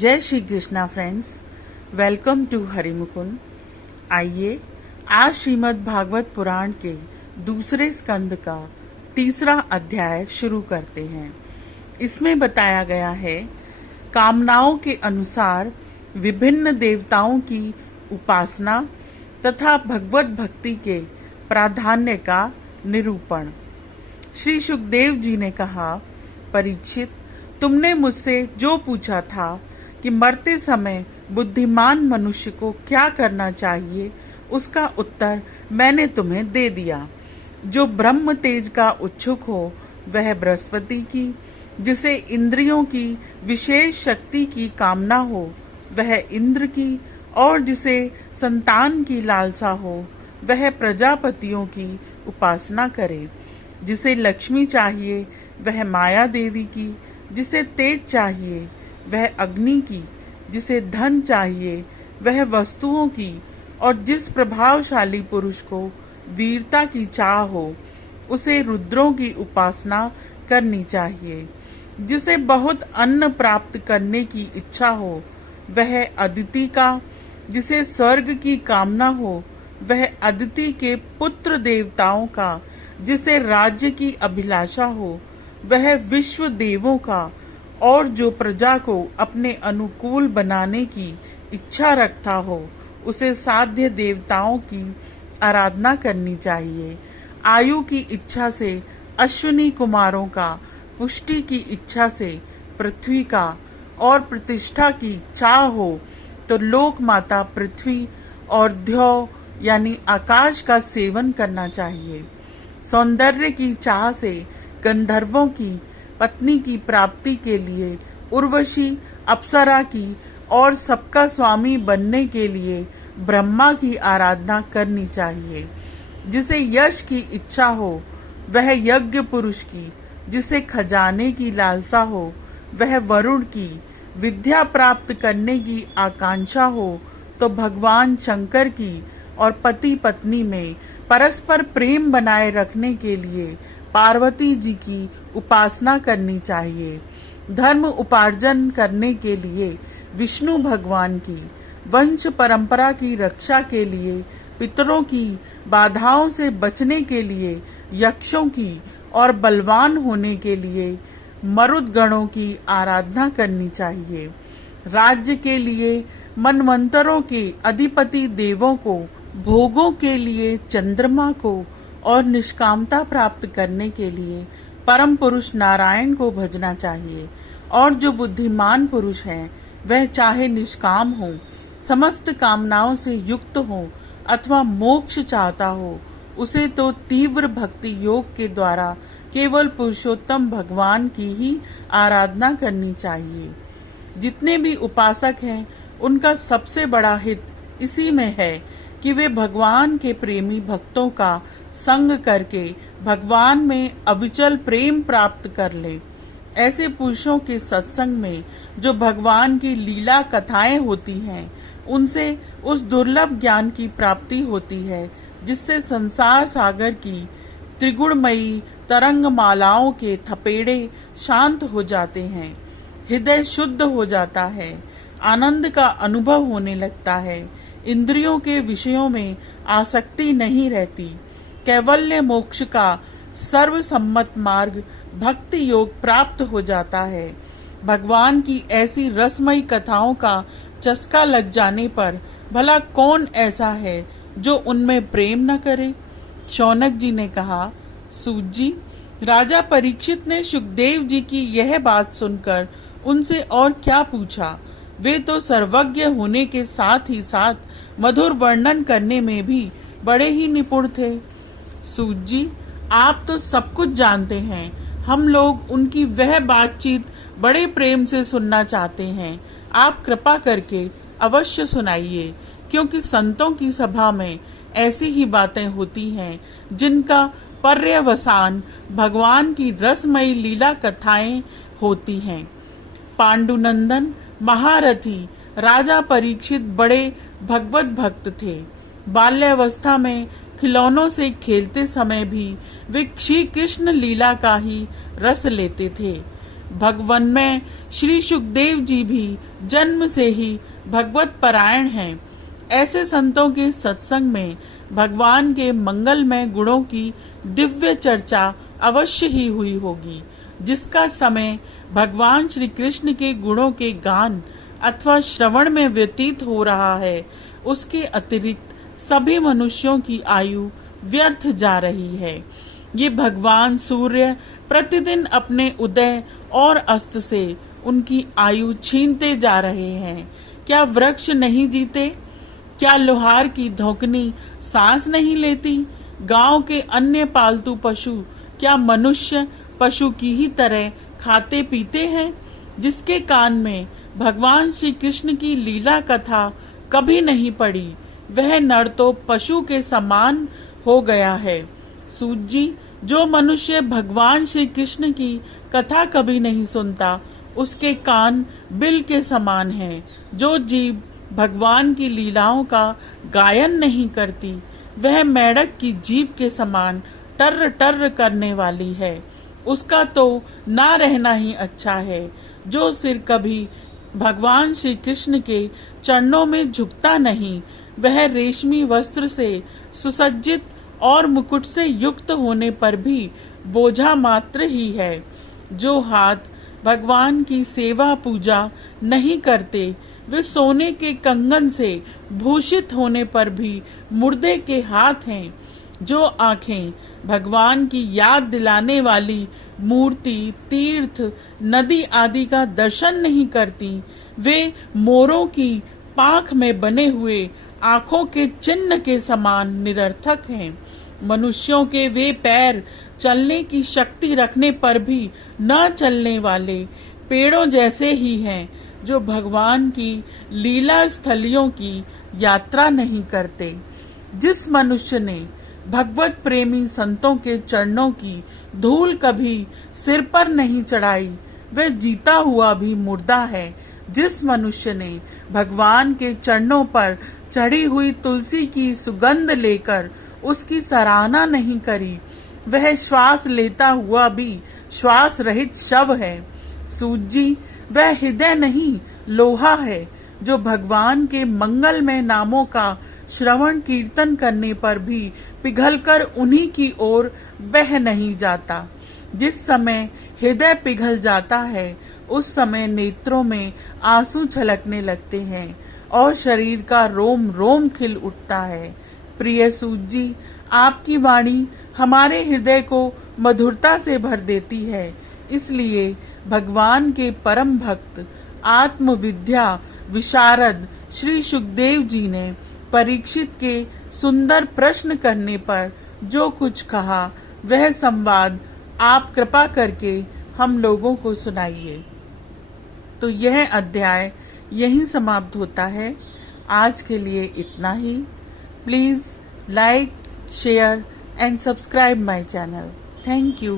जय Shri Krishna friends, welcome to Harimukund. आइए आज श्रीमद् भागवत पुराण के दूसरे स्कंद का तीसरा अध्याय शुरू करते हैं। इसमें बताया गया है कामनाओं के अनुसार विभिन्न देवताओं की उपासना तथा भगवत भक्ति के प्राधान्य का निरूपण। श्री सुखदेव जी ने कहा, परीक्षित, तुमने मुझसे जो पूछा था कि मरते समय बुद्धिमान मनुष्य को क्या करना चाहिए, उसका उत्तर मैंने तुम्हें दे दिया। जो ब्रह्म तेज का इच्छुक हो वह बृहस्पति की, जिसे इंद्रियों की विशेष शक्ति की कामना हो वह इंद्र की, और जिसे संतान की लालसा हो वह प्रजापतियों की उपासना करे। जिसे लक्ष्मी चाहिए वह माया देवी की, जिसे तेज चाहिए वह अग्नि की, जिसे धन चाहिए वह वस्तुओं की, और जिस प्रभावशाली पुरुष को वीरता की चाह हो उसे रुद्रों की उपासना करनी चाहिए। जिसे बहुत अन्न प्राप्त करने की इच्छा हो वह अदिति का, जिसे स्वर्ग की कामना हो वह अदिति के पुत्र देवताओं का, जिसे राज्य की अभिलाषा हो वह विश्व देवों का, और जो प्रजा को अपने अनुकूल बनाने की इच्छा रखता हो उसे साध्य देवताओं की आराधना करनी चाहिए। आयु की इच्छा से अश्विनी कुमारों का, पुष्टि की इच्छा से पृथ्वी का, और प्रतिष्ठा की चाह हो तो लोक माता पृथ्वी और द्यौ यानी आकाश का सेवन करना चाहिए। सौंदर्य की चाह से गंधर्वों की पत्नी की प्राप्ति के लिए उर्वशी अप्सरा की, और सबका स्वामी बनने के लिए ब्रह्मा की आराधना करनी चाहिए। जिसे यश की इच्छा हो वह यज्ञ पुरुष की, जिसे खजाने की लालसा हो वह वरुण की, विद्या प्राप्त करने की आकांक्षा हो तो भगवान शंकर की, और पति पत्नी में परस्पर प्रेम बनाए रखने के लिए पार्वती जी की उपासना करनी चाहिए। धर्म उपार्जन करने के लिए विष्णु भगवान की, वंश परंपरा की रक्षा के लिए पितरों की, बाधाओं से बचने के लिए यक्षों की, और बलवान होने के लिए मरुदगणों की आराधना करनी चाहिए। राज्य के लिए मनवंतरों के अधिपति देवों को, भोगों के लिए चंद्रमा को, और निष्कामता प्राप्त करने के लिए परम पुरुष नारायण को भजना चाहिए। और जो बुद्धिमान पुरुष है वह चाहे निष्काम हो, समस्त कामनाओं से युक्त हो अथवा मोक्ष चाहता हो, उसे तो तीव्र भक्ति योग के द्वारा केवल पुरुषोत्तम भगवान की ही आराधना करनी चाहिए। जितने भी उपासक हैं उनका सबसे बड़ा हित इसी में है कि वे भगवान के प्रेमी भक्तों का संग करके भगवान में अविचल प्रेम प्राप्त कर ले। ऐसे पुरुषों के सत्संग में जो भगवान की लीला कथाएं होती हैं उनसे उस दुर्लभ ज्ञान की प्राप्ति होती है जिससे संसार सागर की त्रिगुणमयी तरंग मालाओं के थपेड़े शांत हो जाते हैं, हृदय शुद्ध हो जाता है, आनंद का अनुभव होने लगता है, इंद्रियों के विषयों में आसक्ति नहीं रहती, कैवल्य मोक्ष का सर्वसम्मत मार्ग भक्ति योग प्राप्त हो जाता है। भगवान की ऐसी रसमयी कथाओं का चस्का लग जाने पर भला कौन ऐसा है जो उनमें प्रेम न करे। शौनक जी ने कहा, सूत जी, राजा परीक्षित ने सुखदेव जी की यह बात सुनकर उनसे और क्या पूछा। वे तो सर्वज्ञ होने के साथ ही साथ मधुर वर्णन करने में भी बड़े ही निपुण थे। सूत जी, आप तो सब कुछ जानते हैं, हम लोग उनकी वह बातचीत बड़े प्रेम से सुनना चाहते हैं। आप कृपा करके अवश्य सुनाइए, क्योंकि संतों की सभा में ऐसी ही बातें होती हैं जिनका पर्यवसान भगवान की रसमयी लीला कथाएं होती हैं। पांडुनंदन महारथी राजा परीक्षित बड़े भगवत भक्त थे। बाल्यावस्था में खिलौनों से खेलते समय भी वे श्री कृष्ण लीला का ही रस लेते थे। भगवन में श्री सुखदेव जी भी जन्म से ही भगवत परायण हैं। ऐसे संतों के सत्संग में भगवान के मंगलमय गुणों की दिव्य चर्चा अवश्य ही हुई होगी, जिसका समय भगवान श्री कृष्ण के गुणों के गान अथवा श्रवण में व्यतीत हो रहा है, उसके अतिरिक्त सभी मनुष्यों की आयु व्यर्थ जा रही है। ये भगवान सूर्य प्रतिदिन अपने उदय और अस्त से उनकी आयु छीनते जा रहे हैं। क्या वृक्ष नहीं जीते? क्या लोहार की धोकनी सांस नहीं लेती? गांव के अन्य पालतू पशु क्या मनुष्य पशु की ही तरह खाते पीते हैं? जिसके कान में भगवान श्री कृष्ण की लीला कथा कभी नहीं पड़ी, वह नर तो पशु के समान हो गया है। सूत जी, जो मनुष्य भगवान श्री कृष्ण की कथा कभी नहीं सुनता, उसके कान बिल के समान हैं। जो जीव भगवान की लीलाओं का गायन नहीं करती, वह मेढक की जीभ के समान टर्र टर्र करने वाली है। उसका तो ना रहना ही अच्छा है। जो सिर कभी भगवान श्री कृष्ण के चरणों में झुकता नहीं, वह रेशमी वस्त्र से सुसज्जित और मुकुट से युक्त होने पर भी बोझा मात्र ही है। जो हाथ भगवान की सेवा पूजा नहीं करते, वे सोने के कंगन से भूषित होने पर भी मुर्दे के हाथ हैं। जो आंखें भगवान की याद दिलाने वाली मूर्ति, तीर्थ, नदी आदि का दर्शन नहीं करती, वे मोरों की पाख में बने हुए आंखों के चिन्ह के समान निरर्थक हैं। मनुष्यों के वे पैर चलने की शक्ति रखने पर भी न चलने वाले पेड़ों जैसे ही हैं, जो भगवान की लीला स्थलियों की यात्रा नहीं करते। जिस मनुष्य ने भगवत प्रेमी संतों के चरणों की धूल कभी सिर पर नहीं चढ़ाई, वह जीता हुआ भी मुर्दा है। जिस मनुष्य ने भगवान के चरणों पर चढ़ी हुई तुलसी की सुगंध लेकर उसकी सराहना नहीं करी, वह श्वास लेता हुआ भी श्वास रहित शव है। सूत जी, वह हृदय नहीं लोहा है, जो भगवान के मंगलमय नामों का श्रवण कीर्तन करने पर भी पिघलकर उन्हीं की ओर बह नहीं जाता। जिस समय हृदय पिघल जाता है, उस समय नेत्रों में आंसू छलकने लगते हैं और शरीर का रोम रोम खिल उठता है। प्रिय सूत जी, आपकी वाणी हमारे हृदय को मधुरता से भर देती है। इसलिए भगवान के परम भक्त आत्मविद्या विशारद श्री सुखदेव जी ने परीक्षित के सुंदर प्रश्न करने पर जो कुछ कहा, वह संवाद आप कृपा करके हम लोगों को सुनाइए। तो यह अध्याय यहीं समाप्त होता है। आज के लिए इतना ही। Please like, share and subscribe my channel. Thank you.